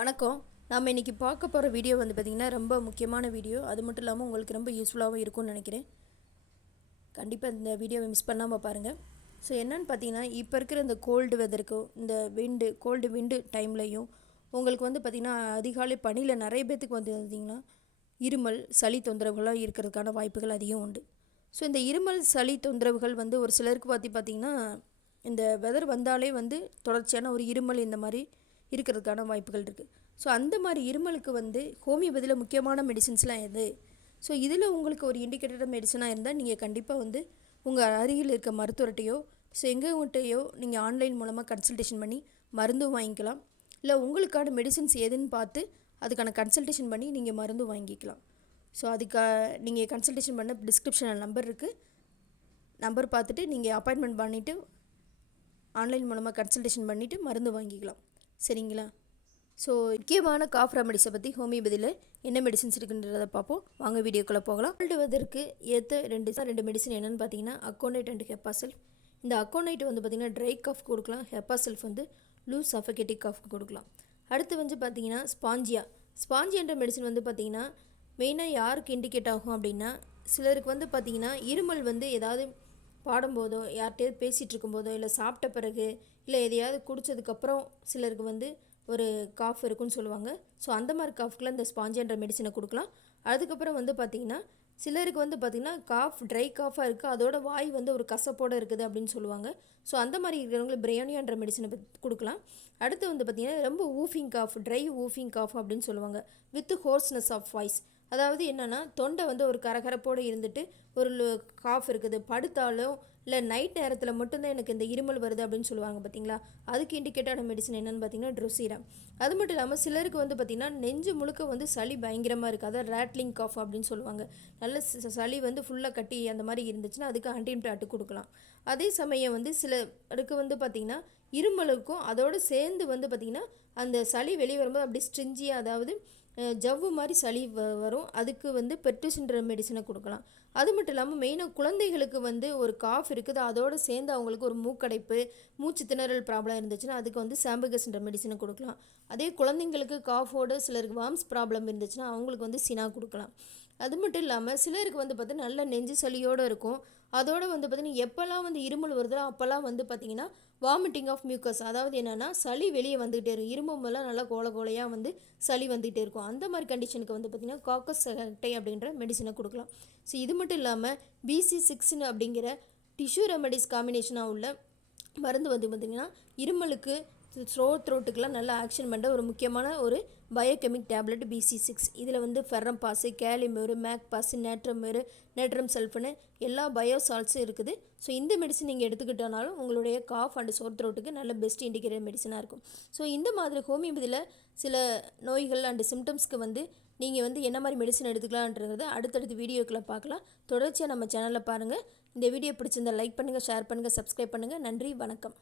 வணக்கம். நம்ம இன்றைக்கி பார்க்க போகிற வீடியோ வந்து பார்த்திங்கன்னா ரொம்ப முக்கியமான வீடியோ. அது மட்டும் இல்லாமல் உங்களுக்கு ரொம்ப யூஸ்ஃபுல்லாகவும் இருக்கும்னு நினைக்கிறேன். கண்டிப்பாக இந்த வீடியோவை மிஸ் பண்ணாமல் பாருங்கள். ஸோ என்னென்னு பார்த்தீங்கன்னா, இப்போ இருக்கிற இந்த கோல்டு வெதருக்கும் இந்த கோல்டு விண்டு டைம்லையும் உங்களுக்கு வந்து பார்த்திங்கன்னா அதிகாலை பனியில் நிறைய பேர்த்துக்கு வந்து பார்த்திங்கன்னா இருமல் சளி தொந்தரவுகளாக இருக்கிறதுக்கான வாய்ப்புகள் அதிகம் உண்டு. ஸோ இந்த இருமல் சளி தொந்தரவுகள் வந்து ஒரு சிலருக்கு பார்த்திங்கன்னா இந்த வெதர் வந்தாலே வந்து தொடர்ச்சியான ஒரு இருமல் இந்த மாதிரி இருக்கிறதுக்கான வாய்ப்புகள் இருக்குது. ஸோ அந்த மாதிரி இருமலுக்கு வந்து ஹோமியோபதியில் முக்கியமான மெடிசின்ஸ்லாம் எது? ஸோ இதில் உங்களுக்கு ஒரு இண்டிகேட்டட் மெடிசனாக இருந்தால் நீங்கள் கண்டிப்பாக வந்து உங்கள் அருகில் இருக்க மருத்துவர்கிட்டையோ ஸோ எங்கள்கிட்டையோ நீங்கள் ஆன்லைன் மூலமாக கன்சல்டேஷன் பண்ணி மருந்தும் வாங்கிக்கலாம். இல்லை உங்களுக்கான மெடிசின்ஸ் எதுன்னு பார்த்து அதுக்கான கன்சல்டேஷன் பண்ணி நீங்கள் மருந்து வாங்கிக்கலாம். ஸோ நீங்கள் கன்சல்டேஷன் பண்ண டிஸ்கிரிப்ஷனில் நம்பர் இருக்குது. நம்பர் பார்த்துட்டு நீங்கள் அப்பாயின்மெண்ட் பண்ணிவிட்டு ஆன்லைன் மூலமாக கன்சல்டேஷன் பண்ணிவிட்டு மருந்து வாங்கிக்கலாம். சரிங்களா? ஸோ முக்கியமான காஃப் ரெமடிஸை பற்றி ஹோமியோபதியில் என்ன மெடிசின்ஸ் இருக்குன்றதை பார்ப்போம். வாங்க வீடியோக்குள்ளே போகலாம். கோல்டுவதற்கு ஏற்ற ரெண்டு மெடிசன் என்னென்னு பார்த்தீங்கன்னா அக்கோனைட் அண்ட் ஹெப்பாசெல்ஃப். இந்த அக்கோனைட் வந்து பார்த்திங்கன்னா ட்ரை காஃப் கொடுக்கலாம். ஹெப்பாசெல்ஃப் வந்து லூஸ் சஃபகேட்டிக் காஃப்க்கு கொடுக்கலாம். அடுத்து வந்து பார்த்திங்கன்னா ஸ்பாஞ்சியான்ற மெடிசன் வந்து பார்த்திங்கன்னா மெயினாக யாருக்கு இண்டிகேட் ஆகும் அப்படின்னா, சிலருக்கு வந்து பார்த்திங்கன்னா இருமல் வந்து ஏதாவது பாடும்போதோ யார்கிட்டையாவது பேசிகிட்டு இருக்கும்போதோ இல்லை சாப்பிட்ட பிறகு இல்லை எதையாவது குடித்ததுக்கப்புறம் சிலருக்கு வந்து ஒரு காஃப் இருக்குன்னு சொல்லுவாங்க. ஸோ அந்த மாதிரி காஃப்க்குலாம் இந்த ஸ்பாஞ்சின்ற மெடிசனை கொடுக்கலாம். அதுக்கப்புறம் வந்து பார்த்திங்கன்னா சிலருக்கு வந்து பார்த்திங்கன்னா ட்ரை காஃபாக இருக்குது, அதோட வாய் வந்து ஒரு கசப்போடு இருக்குது அப்படின்னு சொல்லுவாங்க. ஸோ அந்த மாதிரி இருக்கிறவங்களுக்கு பிரையோனியான்ற மெடிசனை கொடுக்கலாம். அடுத்து வந்து பார்த்திங்கன்னா ரொம்ப whooping cough, dry whooping cough அப்படின்னு சொல்லுவாங்க, வித் ஹோர்ஸ்னஸ் ஆஃப் வாய்ஸ். அதாவது என்னென்னா தொண்டை வந்து ஒரு கரகரப்போடு இருந்துட்டு ஒரு காஃப் இருக்குது, படுத்தாலும் இல்லை நைட் நேரத்தில் மட்டும்தான் எனக்கு இந்த இருமல் வருது அப்படின்னு சொல்லுவாங்க பார்த்தீங்களா. அதுக்கு இண்டிகேட்டான மெடிசன் என்னென்னு பார்த்தீங்கன்னா ட்ரொசீரா. அது மட்டும் இல்லாமல் சிலருக்கு வந்து பார்த்திங்கன்னா நெஞ்சு முழுக்க வந்து சளி பயங்கரமாக இருக்குது, அதாவது ரேட்லிங் காஃப் அப்படின்னு சொல்லுவாங்க. நல்ல சளி வந்து ஃபுல்லாக கட்டி அந்த மாதிரி இருந்துச்சுன்னா அதுக்கு ஆன்டிபயாட்டிக் கொடுக்கலாம். அதே சமயம் வந்து சிலருக்கு வந்து பார்த்திங்கன்னா இருமலுக்கும் அதோடு சேர்ந்து வந்து பார்த்திங்கன்னா அந்த சளி வெளியே வரும்போது அப்படி ஸ்ட்ரிஞ்சியாக, அதாவது ஜவ்வு மாதிரி சளி வரும். அதுக்கு வந்து பெர்டுசின்ற மெடிசனை கொடுக்கலாம். அது மட்டும் இல்லாமல் மெயினாக குழந்தைகளுக்கு வந்து ஒரு காஃப் இருக்குது, அதோடு சேர்ந்து அவங்களுக்கு ஒரு மூக்கடைப்பு மூச்சு திணறல் ப்ராப்ளம் இருந்துச்சுன்னா அதுக்கு வந்து சாம்பகஸ்ன்ற மெடிசனை கொடுக்கலாம். அதே குழந்தைங்களுக்கு காஃபோடு சிலருக்கு வார்ம்ஸ் ப்ராப்ளம் இருந்துச்சுன்னா அவங்களுக்கு வந்து சினா கொடுக்கலாம். அது மட்டும் இல்லாமல் சிலருக்கு வந்து பார்த்திங்கன்னா நல்ல நெஞ்சு சளியோடு இருக்கும். அதோடு வந்து பார்த்திங்கன்னா எப்போல்லாம் வந்து இருமல் வருதோ அப்போல்லாம் வந்து பார்த்திங்கன்னா வாமிட்டிங் ஆஃப் மியூக்கஸ், அதாவது என்னென்னா சளி வெளியே வந்துகிட்டே இருக்கும், இருமெல்லாம் நல்லா கோலையாக வந்து சளி வந்துகிட்டே இருக்கும். அந்த மாதிரி கண்டிஷனுக்கு வந்து பார்த்திங்கன்னா காக்கஸ் சட்டை அப்படின்ற மெடிசனை கொடுக்கலாம். ஸோ இது மட்டும் இல்லாமல் BC6 அப்படிங்கிற டிஷ்யூ ரெமடிஸ் காம்பினேஷனாக உள்ள மருந்து வந்து பார்த்திங்கன்னா இருமலுக்கு த்ரோட்டுக்கெலாம் நல்லா ஆக்ஷன் பண்ணுற ஒரு முக்கியமான ஒரு பயோகெமிக் டேப்லெட் BC6. இதில் வந்து ferrum phos, kali mur, mag phos, natrum சல்ஃபனு எல்லா பயோசால்ட்ஸும் இருக்குது. ஸோ இந்த மெடிசன் நீங்கள் எடுத்துக்கிட்டனாலும் உங்களுடைய காஃப் அண்ட் சோர் த்ரோட்டுக்கு நல்ல பெஸ்ட் இண்டிகேட்டர் மெடிசனாக இருக்கும். ஸோ இந்த மாதிரி ஹோமியோபதியில் சில நோய்கள் அண்ட் சிம்டம்ஸ்க்கு வந்து நீங்கள் வந்து என்ன மாதிரி மெடிசன் எடுத்துக்கலான்றது அடுத்தடுத்த வீடியோக்களை பார்க்கலாம். தொடர்ச்சியாக நம்ம சேனலில் பாருங்கள். இந்த வீடியோ பிடிச்சிருந்தால் லைக் பண்ணுங்கள், ஷேர் பண்ணுங்கள், சப்ஸ்கிரைப் பண்ணுங்கள். நன்றி, வணக்கம்.